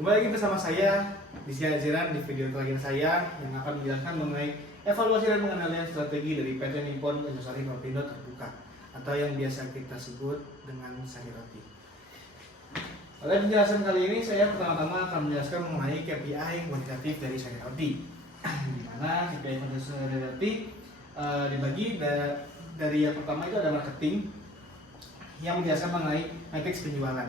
Kembali lagi bersama saya di Ziran di video terakhir saya yang akan menjelaskan mengenai evaluasi dan pengendalian strategi dari PT Nippon Indosari Rotindo Terbuka atau yang biasa kita sebut dengan Sari Roti. Pada penjelasan kali ini saya pertama-tama akan menjelaskan mengenai KPI kuantitatif dari Sari Roti, di mana KPI kuantitatif Sari Roti dibagi dari yang pertama itu ada marketing yang menjelaskan mengenai matriks penjualan.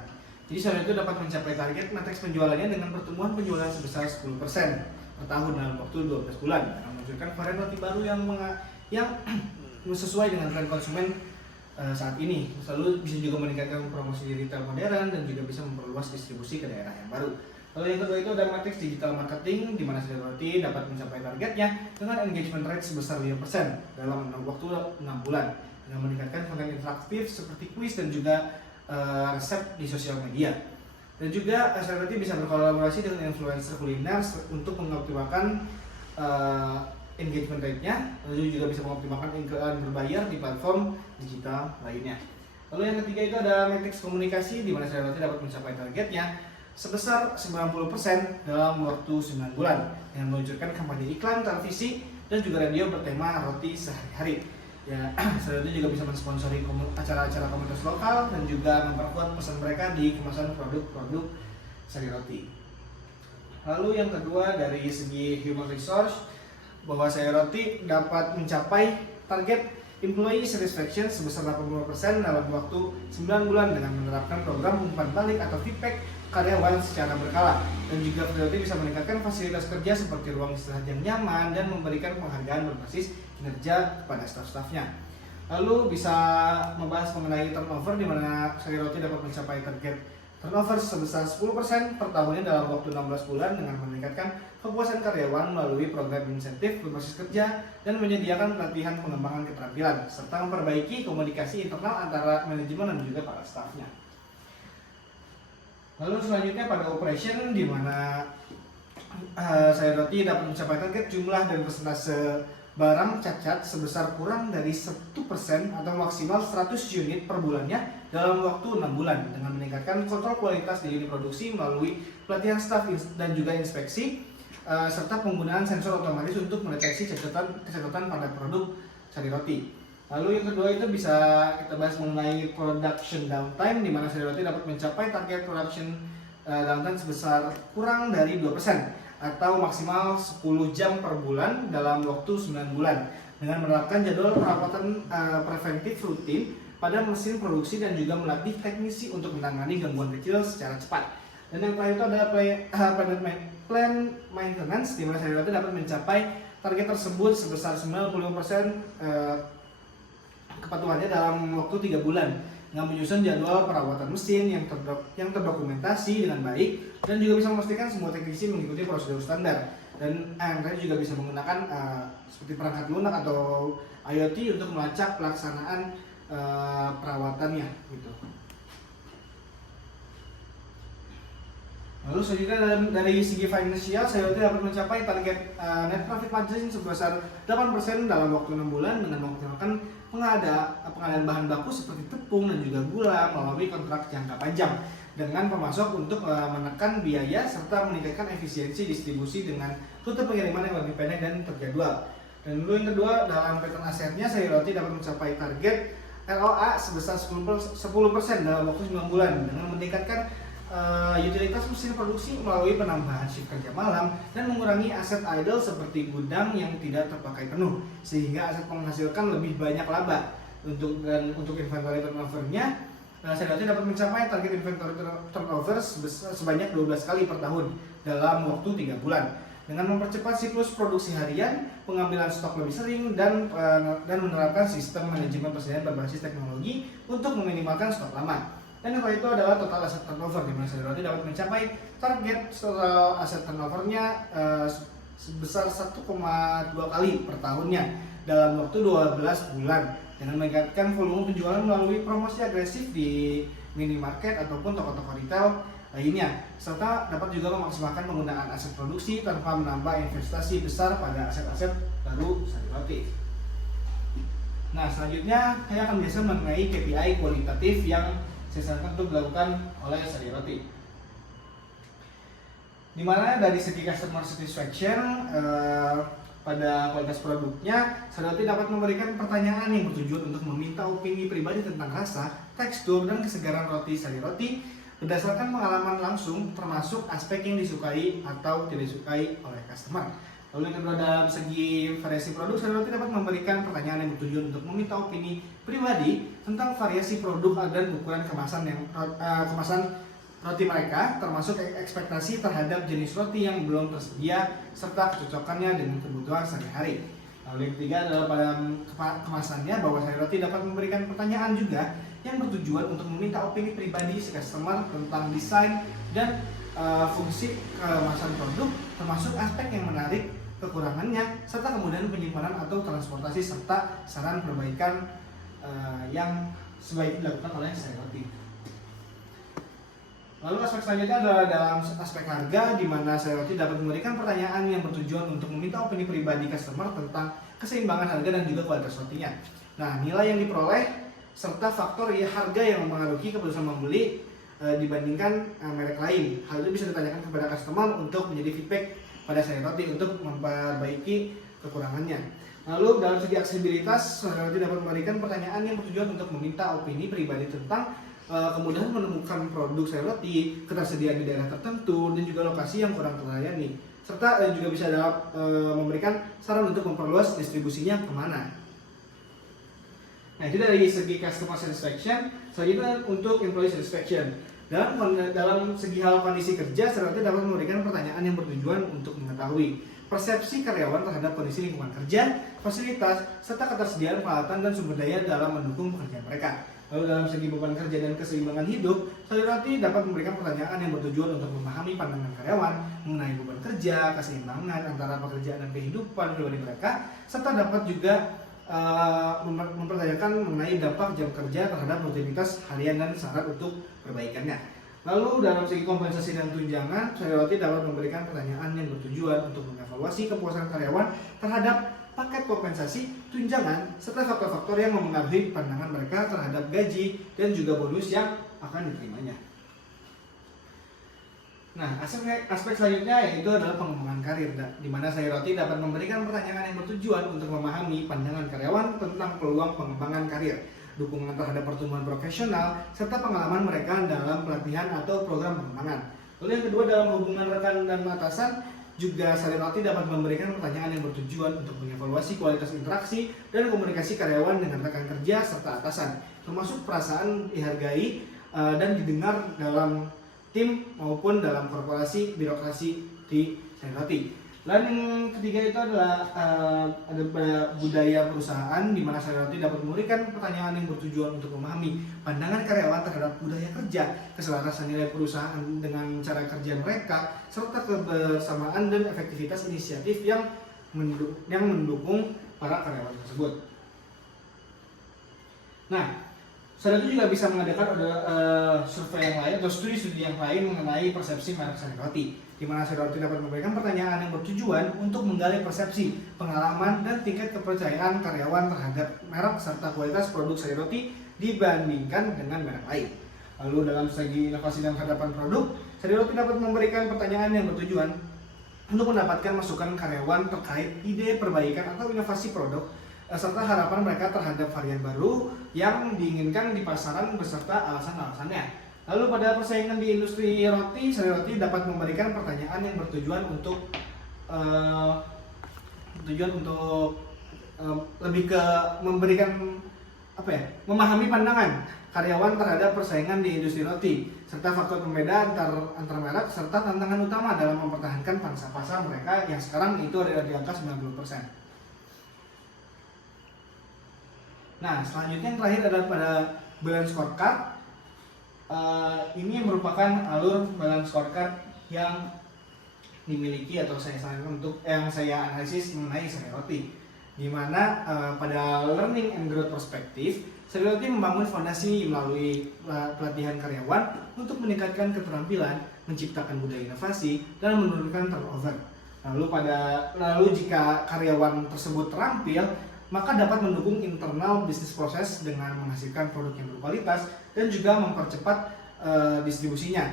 Jadi Sari Roti dapat mencapai target matriks penjualannya dengan pertumbuhan penjualan sebesar 10% per tahun dalam waktu 12 bulan dengan meluncurkan varian roti baru yang sesuai dengan tren konsumen saat ini. Lalu bisa juga meningkatkan promosi di retail modern dan juga bisa memperluas distribusi ke daerah yang baru. Lalu yang kedua itu ada matriks digital marketing, di mana Sari Roti dapat mencapai targetnya dengan engagement rate sebesar 5% dalam waktu 6 bulan dengan meningkatkan konten interaktif seperti kuis dan juga resep di sosial media. Dan juga Sari Roti bisa berkolaborasi dengan influencer kuliner untuk mengoptimalkan engagement rate-nya, lalu juga bisa mengoptimalkan iklan berbayar di platform digital lainnya. Lalu yang ketiga itu ada matriks komunikasi, di mana Sari Roti dapat mencapai targetnya sebesar 90% dalam waktu 9 bulan dengan meluncurkan kampanye iklan televisi dan juga radio bertema roti sehari-hari. Ya, Sari Roti juga bisa mensponsori acara-acara komunitas lokal dan juga memperkuat pesan mereka di kemasan produk-produk Sari Roti. Lalu yang kedua dari segi human resource, bahwa Sari Roti dapat mencapai target employee satisfaction sebesar 80% dalam waktu 9 bulan dengan menerapkan program umpan balik atau feedback karyawan secara berkala. Dan juga Sari Roti bisa meningkatkan fasilitas kerja seperti ruang istirahat yang nyaman dan memberikan penghargaan berbasis kinerja kepada staf-stafnya. Lalu bisa membahas mengenai turnover, di mana Sari Roti dapat mencapai target turnover sebesar 10% per tahunnya dalam waktu 16 bulan dengan meningkatkan kepuasan karyawan melalui program insentif berbasis kerja dan menyediakan pelatihan pengembangan keterampilan serta memperbaiki komunikasi internal antara manajemen dan juga para stafnya. Lalu selanjutnya pada operation, di mana Sari Roti dapat mencapai target jumlah dan persentase barang cacat sebesar kurang dari 1% atau maksimal 100 unit per bulannya dalam waktu 6 bulan dengan meningkatkan kontrol kualitas di lini produksi melalui pelatihan staf dan juga inspeksi serta penggunaan sensor otomatis untuk mendeteksi kecacatan pada produk Sari Roti. Lalu yang kedua itu bisa kita bahas mengenai production downtime, di mana Sari Roti dapat mencapai target production downtime sebesar kurang dari 2% atau maksimal 10 jam per bulan dalam waktu 9 bulan dengan menerapkan jadwal perawatan preventif rutin pada mesin produksi dan juga melatih teknisi untuk menangani gangguan kecil secara cepat. Dan yang terakhir itu adalah plan maintenance, di mana Sari Roti dapat mencapai target tersebut sebesar 90% kepatuhannya dalam waktu 3 bulan dengan menyusun jadwal perawatan mesin yang terdokumentasi dengan baik dan juga bisa memastikan semua teknisi mengikuti prosedur standar. Dan tadi juga bisa menggunakan seperti perangkat lunak atau IoT untuk melacak pelaksanaan perawatannya gitu. Lalu selanjutnya dari segi finansial, Sari Roti dapat mencapai target net profit margin sebesar 8% dalam waktu 6 bulan dengan mengoptimalkan pengadaan bahan baku seperti tepung dan juga gula melalui kontrak jangka panjang dengan pemasok untuk menekan biaya serta meningkatkan efisiensi distribusi dengan rute pengiriman yang lebih pendek dan terjadwal. Dan lalu yang kedua, dalam pattern asetnya Sari Roti dapat mencapai target ROA sebesar 10% dalam waktu 9 bulan dengan meningkatkan utilitas mesin produksi melalui penambahan shift kerja malam dan mengurangi aset idle seperti gudang yang tidak terpakai penuh sehingga aset menghasilkan lebih banyak laba. Untuk inventory turnover-nya, Sari Roti dapat mencapai target inventory turnover sebanyak 12 kali per tahun dalam waktu 3 bulan dengan mempercepat siklus produksi harian, pengambilan stok lebih sering dan menerapkan sistem manajemen persediaan berbasis teknologi untuk meminimalkan stok lama. Dan yang itu adalah total aset turnover, di mana Sari Roti dapat mencapai target total aset turnover-nya sebesar 1,2 kali per tahunnya dalam waktu 12 bulan dengan meningkatkan volume penjualan melalui promosi agresif di minimarket ataupun toko-toko retail lainnya, serta dapat juga memaksimalkan penggunaan aset produksi tanpa menambah investasi besar pada aset-aset baru Sari Roti. Nah, selanjutnya saya akan biasa mengenai KPI kualitatif yang saya sarankan untuk dilakukan oleh Sari Roti. Dimana dari segi customer satisfaction pada kualitas produknya, Sarioti dapat memberikan pertanyaan yang bertujuan untuk meminta opini pribadi tentang rasa, tekstur, dan kesegaran roti Sarioti berdasarkan pengalaman langsung, termasuk aspek yang disukai atau tidak disukai oleh customer. Lalu yang kedua, dalam segi variasi produk, Sarioti dapat memberikan pertanyaan yang bertujuan untuk meminta opini pribadi tentang variasi produk dan ukuran kemasan roti mereka, termasuk ekspektasi terhadap jenis roti yang belum tersedia serta kecocokannya dengan kebutuhan sehari-hari. Lalu yang ketiga adalah pada kemasannya, bahwa Sarioti dapat memberikan pertanyaan juga yang bertujuan untuk meminta opini pribadi si customer tentang desain dan fungsi kemasan produk, termasuk aspek yang menarik, kekurangannya, serta kemudian penyimpanan atau transportasi, serta saran perbaikan yang sebaiknya dilakukan oleh Sarioti. Lalu aspek selanjutnya adalah dalam aspek harga, di mana Sarioti dapat memberikan pertanyaan yang bertujuan untuk meminta opini pribadi customer tentang keseimbangan harga dan juga kualitas rotinya. Nah, nilai yang diperoleh serta faktor harga yang mempengaruhi keputusan membeli dibandingkan merek lain. Hal itu bisa ditanyakan kepada customer untuk menjadi feedback pada Sarioti untuk memperbaiki kekurangannya. Lalu dalam segi aksesibilitas, Sarioti dapat memberikan pertanyaan yang bertujuan untuk meminta opini pribadi tentang kemudahan menemukan produk Sarioti, ketersediaan di daerah tertentu, dan juga lokasi yang kurang terlayani. Serta juga bisa memberikan saran untuk memperluas distribusinya kemana. Nah, itu dari segi customer satisfaction. Selanjutnya untuk employee satisfaction. Dalam segi hal kondisi kerja, Sarioti dapat memberikan pertanyaan yang bertujuan untuk mengetahui persepsi karyawan terhadap kondisi lingkungan kerja, fasilitas, serta ketersediaan peralatan dan sumber daya dalam mendukung pekerjaan mereka. Lalu dalam segi beban kerja dan keseimbangan hidup, Sarioti dapat memberikan pertanyaan yang bertujuan untuk memahami pandangan karyawan mengenai beban kerja, keseimbangan antara pekerjaan dan kehidupan pribadi mereka, serta dapat juga mempertanyakan mengenai dampak jam kerja terhadap rutinitas harian dan syarat untuk perbaikannya. Lalu dalam segi kompensasi dan tunjangan, Sarioti dapat memberikan pertanyaan yang bertujuan untuk mengevaluasi kepuasan karyawan terhadap paket kompensasi, tunjangan, serta faktor-faktor yang mempengaruhi pandangan mereka terhadap gaji dan juga bonus yang akan diterimanya. Nah, aspek selanjutnya yaitu adalah pengembangan karir, di mana Sarioti dapat memberikan pertanyaan yang bertujuan untuk memahami pandangan karyawan tentang peluang pengembangan karir, dukungan terhadap pertumbuhan profesional, serta pengalaman mereka dalam pelatihan atau program pengembangan. Lalu yang kedua, dalam hubungan rekan dan atasan, juga Sarioti dapat memberikan pertanyaan yang bertujuan untuk mengevaluasi kualitas interaksi dan komunikasi karyawan dengan rekan kerja serta atasan, termasuk perasaan dihargai dan didengar dalam tim maupun dalam korporasi birokrasi di Sarioti. Dan yang ketiga itu adalah ada budaya perusahaan, di mana Sarioti dapat memberikan pertanyaan yang bertujuan untuk memahami pandangan karyawan terhadap budaya kerja, keselarasan nilai perusahaan dengan cara kerja mereka, serta kebersamaan dan efektivitas inisiatif yang mendukung para karyawan tersebut. Nah, Sarioti juga bisa mengadakan survei yang lain atau studi-studi yang lain mengenai persepsi merek Sarioti, di mana Sarioti dapat memberikan pertanyaan yang bertujuan untuk menggali persepsi, pengalaman, dan tingkat kepercayaan karyawan terhadap merek serta kualitas produk Sarioti dibandingkan dengan merek lain. Lalu dalam segi inovasi dan hadapan produk, Sarioti dapat memberikan pertanyaan yang bertujuan untuk mendapatkan masukan karyawan terkait ide perbaikan atau inovasi produk, serta harapan mereka terhadap varian baru yang diinginkan di pasaran beserta alasan-alasannya. Lalu pada persaingan di industri roti, Sarioti dapat memberikan pertanyaan yang bertujuan untuk lebih ke memberikan memahami pandangan karyawan terhadap persaingan di industri roti, serta faktor pembeda antar merek, serta tantangan utama dalam mempertahankan pangsa pasar mereka yang sekarang itu ada di angka 90%. Nah, selanjutnya yang terakhir adalah pada balance scorecard. Ini merupakan alur balance scorecard yang dimiliki atau saya analisis mengenai Sarioti, di mana pada learning and growth perspektif, Sarioti membangun fondasi melalui pelatihan karyawan untuk meningkatkan keterampilan, menciptakan budaya inovasi, dan menurunkan turnover. Lalu jika karyawan tersebut terampil, maka dapat mendukung internal bisnis proses dengan menghasilkan produk yang berkualitas dan juga mempercepat distribusinya.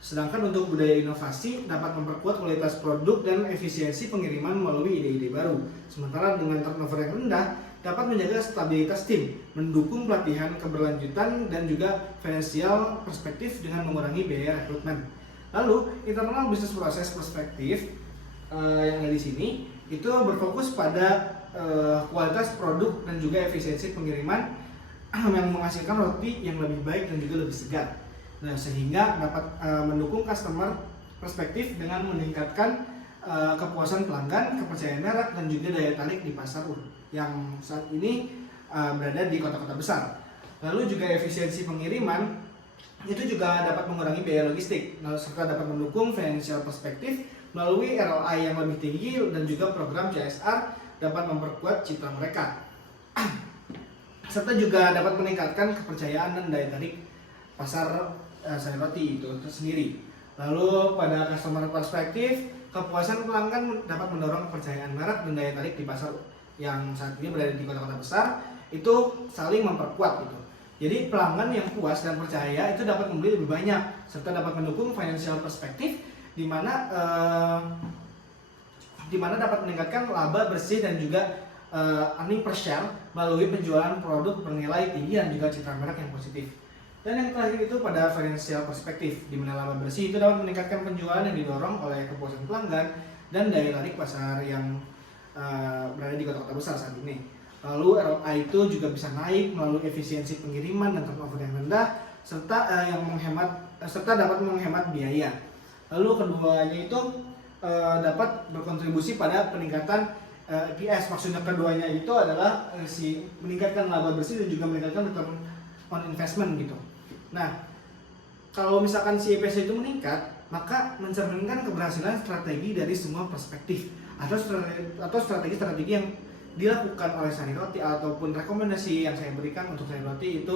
Sedangkan untuk budaya inovasi dapat memperkuat kualitas produk dan efisiensi pengiriman melalui ide-ide baru. Sementara dengan turnover yang rendah dapat menjaga stabilitas tim, mendukung pelatihan keberlanjutan dan juga finansial perspektif dengan mengurangi biaya rekrutmen. Lalu internal bisnis proses perspektif yang ada di sini itu berfokus pada kualitas produk dan juga efisiensi pengiriman yang menghasilkan roti yang lebih baik dan juga lebih segar. Nah, sehingga dapat mendukung customer perspektif dengan meningkatkan kepuasan pelanggan, kepercayaan merek, dan juga daya tarik di pasar yang saat ini berada di kota-kota besar. Lalu juga efisiensi pengiriman itu juga dapat mengurangi biaya logistik, serta dapat mendukung financial perspektif melalui ROI yang lebih tinggi, dan juga program CSR dapat memperkuat citra mereka. Serta juga dapat meningkatkan kepercayaan dan daya tarik pasar sayur roti itu sendiri. Lalu pada customer perspektif, kepuasan pelanggan dapat mendorong kepercayaan merek dan daya tarik di pasar yang saat ini berada di kota-kota besar itu saling memperkuat gitu. Jadi pelanggan yang puas dan percaya itu dapat membeli lebih banyak, serta dapat mendukung financial perspektif di mana dapat meningkatkan laba bersih dan juga earning per share melalui penjualan produk bernilai tinggi dan juga citra merek yang positif. Dan yang terakhir itu pada financial perspektif, di mana laba bersih itu dapat meningkatkan penjualan yang didorong oleh kepuasan pelanggan dan daya tarik pasar yang berada di kota-kota besar saat ini. Lalu ROI itu juga bisa naik melalui efisiensi pengiriman dan turnover yang rendah, serta dapat menghemat biaya. Lalu keduanya itu dapat berkontribusi pada peningkatan EPS. Maksudnya keduanya itu adalah meningkatkan laba bersih dan juga meningkatkan return on investment gitu. Nah, kalau misalkan si EPS itu meningkat, maka mencerminkan keberhasilan strategi dari semua perspektif atau strategi-strategi yang dilakukan oleh Sari Roti ataupun rekomendasi yang saya berikan untuk Sari Roti itu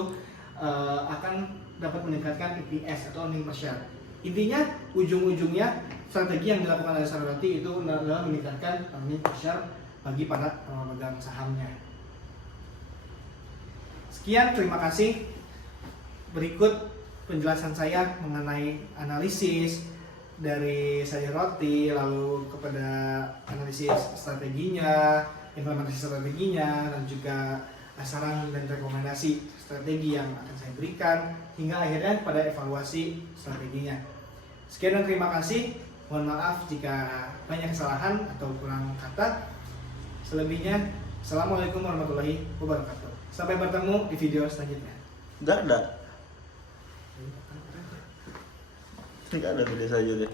akan dapat meningkatkan EPS atau earning per share. Intinya ujung-ujungnya strategi yang dilakukan oleh Sari Roti itu adalah meningkatkan earning per share bagi para pemegang sahamnya. Sekian, terima kasih. Berikut penjelasan saya mengenai analisis dari Sari Roti, lalu kepada analisis strateginya, implementasi strateginya, dan juga saran dan rekomendasi strategi yang akan saya berikan, hingga akhirnya pada evaluasi strateginya. Sekian dan terima kasih. Mohon maaf jika banyak kesalahan atau kurang kata. Selebihnya, Assalamualaikum warahmatullahi wabarakatuh. Sampai bertemu di video selanjutnya. Enggak ada. Ini enggak ada video selanjutnya.